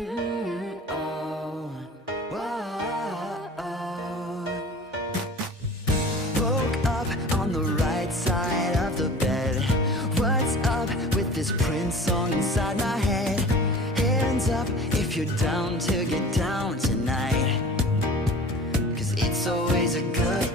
Oh, whoa. Woke up on the right side of the bed. What's up with this Prince song inside my head? Hands up if you're down to get down tonight, 'cause it's always a good